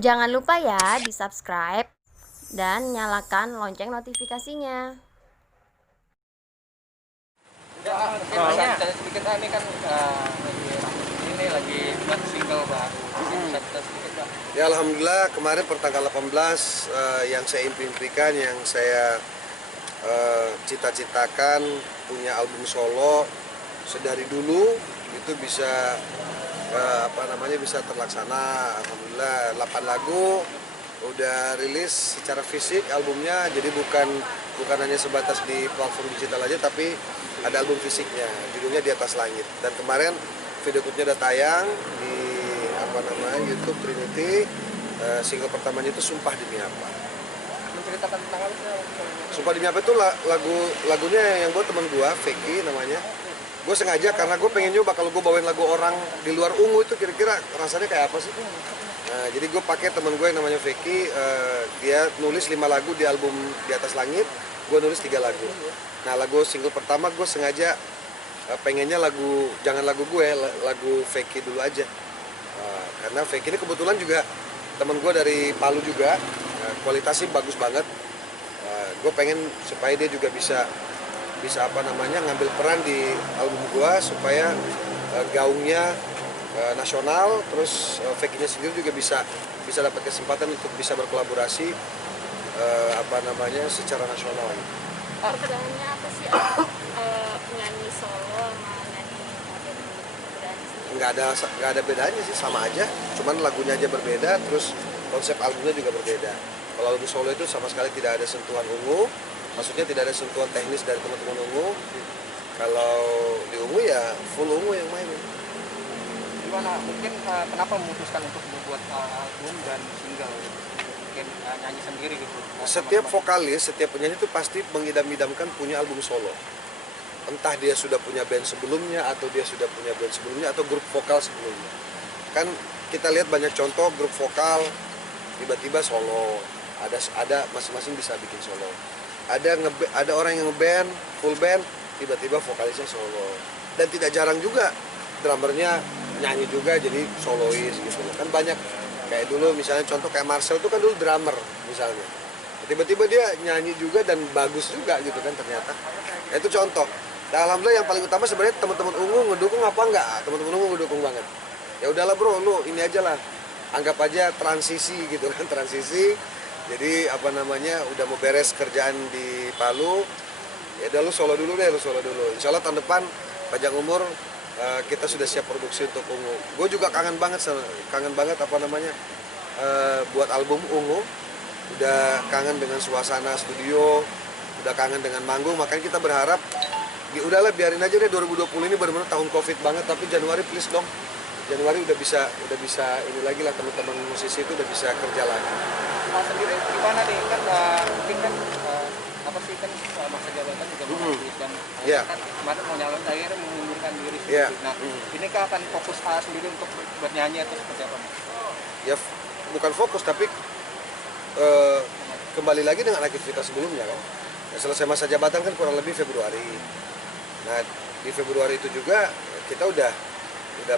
Jangan lupa ya di-subscribe dan nyalakan lonceng notifikasinya. Mungkin bisa sedikit ini kan ini lagi buat single baru. Bisa sedikit Pak. Ya alhamdulillah kemarin pertanggal 18 yang saya impikan, yang saya cita-citakan punya album solo sedari dulu itu bisa bisa terlaksana. Alhamdulillah 8 lagu udah rilis secara fisik albumnya, jadi bukan hanya sebatas di platform digital aja, tapi ada album fisiknya, judulnya Di Atas Langit. Dan kemarin video klipnya udah tayang di YouTube Trinity. Single pertamanya itu Sumpah Demi Apa. Menceritakan tentang apa? Sumpah Demi Apa itu lagunya yang buat teman gua, Feki namanya. Gue sengaja karena gue pengen nyoba kalau gue bawain lagu orang di luar Ungu itu kira-kira rasanya kayak apa sih. Nah, jadi gue pakai temen gue yang namanya Feki, dia nulis 5 lagu di album Di Atas Langit, gue nulis 3 lagu. Nah, lagu single pertama gue sengaja pengennya jangan lagu gue, lagu Feki dulu aja. Karena Feki ini kebetulan juga temen gue dari Palu juga, kualitasnya bagus banget. Gue pengen supaya dia juga bisa ngambil peran di album gue supaya gaungnya nasional, terus Feki-nya sendiri juga bisa dapat kesempatan untuk bisa berkolaborasi secara nasional. Perbedaannya apa sih nyanyi solo sama nyanyi modern? Nggak ada bedanya sih, sama aja, cuman lagunya aja berbeda, terus konsep albumnya juga berbeda. Kalau album solo itu sama sekali tidak ada sentuhan Ungu, maksudnya tidak ada sentuhan teknis dari teman-teman Ungu. Kalau di Ungu ya full Ungu yang main. Gimana? Mungkin kenapa memutuskan untuk membuat album dan single? Mungkin nyanyi sendiri gitu. Setiap vokalis, setiap penyanyi itu pasti mengidam-idamkan punya album solo. Entah dia sudah punya band sebelumnya, atau dia sudah punya band sebelumnya, atau grup vokal sebelumnya. Kan kita lihat banyak contoh grup vokal tiba-tiba solo. Ada masing-masing bisa bikin solo. Ada orang yang ngeband, full band, tiba-tiba vokalisnya solo. Dan tidak jarang juga drummernya nyanyi juga jadi solois gitu. Kan banyak, kayak dulu misalnya contoh kayak Marcel itu kan dulu drummer misalnya. Tiba-tiba dia nyanyi juga dan bagus juga gitu kan ternyata. Nah, itu contoh. Dan alhamdulillah yang paling utama sebenarnya teman-teman Ungu ngedukung apa enggak? Teman-teman Ungu ngedukung banget. Ya udahlah bro, lu ini aja lah. Anggap aja transisi gitu kan, transisi. Jadi udah mau beres kerjaan di Palu. Ya udah lu solo dulu deh, Insya Allah tahun depan panjang umur kita sudah siap produksi untuk Ungu. Gue juga kangen banget buat album Ungu. Udah kangen dengan suasana studio, udah kangen dengan manggung, makanya kita berharap udahlah biarin aja deh 2020 ini benar-benar tahun Covid banget, tapi Januari please dong. Januari udah bisa ini lagi lah, teman-teman musisi itu udah bisa kerja lagi. Sendiri gimana nih kan mungkin kan masa jabatan juga mau habis dan kan kemarin mau nyalon akhirnya mengundurkan diri sendiri. Nah, ini kan akan fokus sendiri untuk bernyanyi atau seperti apa? Ya bukan fokus, tapi kembali lagi dengan aktivitas sebelumnya kan. Ya, selesai masa jabatan kan kurang lebih Februari. Nah, di Februari itu juga kita udah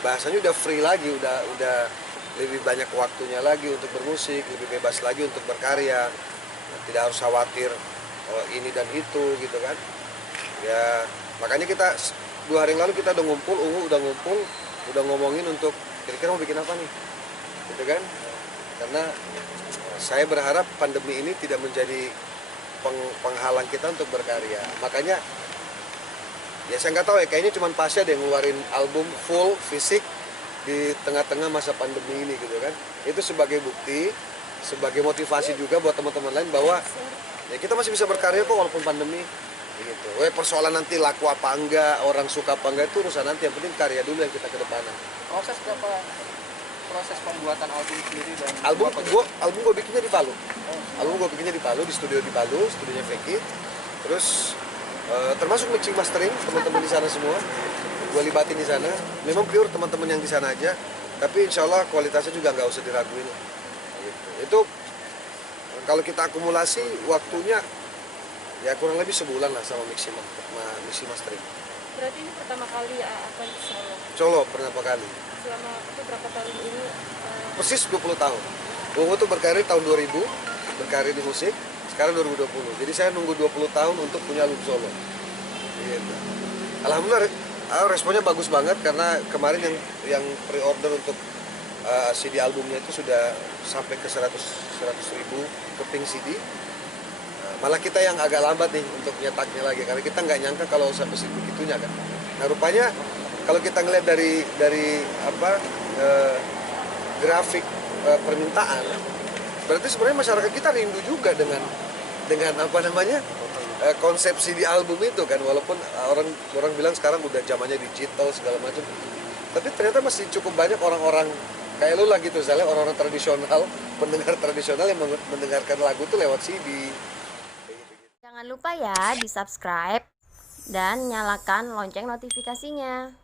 bahasanya udah free lagi, udah lebih banyak waktunya lagi untuk bermusik, lebih bebas lagi untuk berkarya. Tidak harus khawatir ini dan itu gitu kan. Ya, makanya kita 2 hari yang lalu kita udah ngumpul, Ungu udah ngumpul, udah ngomongin untuk kira-kira mau bikin apa nih. Gitu kan? Karena saya berharap pandemi ini tidak menjadi penghalang kita untuk berkarya. Makanya ya saya nggak tahu ya, kayaknya cuma Pasha deh yang ngeluarin album full fisik di tengah-tengah masa pandemi ini gitu kan. Itu sebagai bukti, sebagai motivasi juga buat teman-teman lain bahwa ya kita masih bisa berkarya kok walaupun pandemi gitu. Persoalan nanti laku apa enggak, orang suka apa enggak itu urusan nanti, yang penting karya dulu yang kita kedepanan. Proses pembuatan album sendiri dan album gue bikinnya di Palu. Album gue bikinnya di Palu, di studio di Palu, studionya Feki. Terus termasuk mixing mastering teman-teman di sana semua. Gue libatin di sana. Memang pure teman-teman yang di sana aja, tapi insya Allah kualitasnya juga nggak usah diraguin. Gitu. Itu kalau kita akumulasi waktunya ya kurang lebih sebulan lah sama mixing mastering. Berarti ini pertama kali akan solo. Solo pertama kali. Selama berapa tahun ini? Persis 20 tahun. Ungu tuh berkarir tahun 2000, berkarir di musik, sekarang 2020. Jadi saya nunggu 20 tahun untuk punya album solo. Gitu. Alhamdulillah responnya bagus banget karena kemarin yang pre-order untuk CD albumnya itu sudah sampai ke 100 ribu keping CD. Malah kita yang agak lambat nih untuk nyetaknya lagi karena kita nggak nyangka kalau sampai segitunya kan. Nah rupanya kalau kita ngeliat dari grafik permintaan, berarti sebenarnya masyarakat kita rindu juga dengan konsep CD album itu kan, walaupun orang bilang sekarang udah zamannya digital segala macam, tapi ternyata masih cukup banyak orang-orang kayak lu lah gitu, misalnya orang-orang tradisional, pendengar tradisional yang mendengarkan lagu tuh lewat CD. Jangan lupa ya di subscribe dan nyalakan lonceng notifikasinya.